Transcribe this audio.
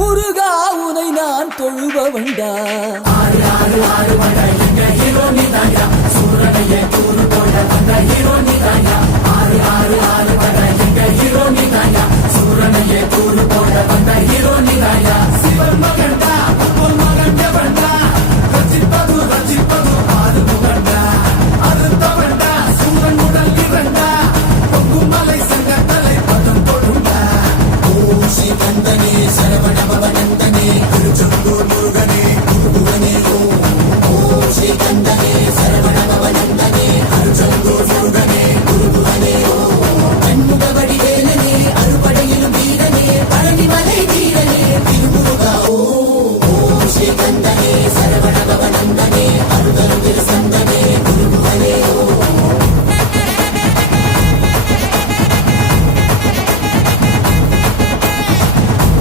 முருகா உனை நான் தொழுபவண்டா. ஆறு ஆறு ஆறு வண்டா எங்க ஹீரோ நீதாயா, சூரனையே கூறு போட வந்த ஹீரோ நீதாயா. ஆறு ஆறு ஆறு வண்டா எங்க ஹீரோ நீதாயா, சூரனையே கூறு போட வந்த ஹீரோ நீதாயா. சிவன் மகன்டா உன் மகன் எவன்டா, ரசிப்பது ரசிப்பது ஆறு முகண்டா. அறுத்தவன்டா சூரன் உடல் இரண்டா, பொங்குமலை சங்க தலை பதம் கொடுண்டா. ஓ சிவந்தனே சரவண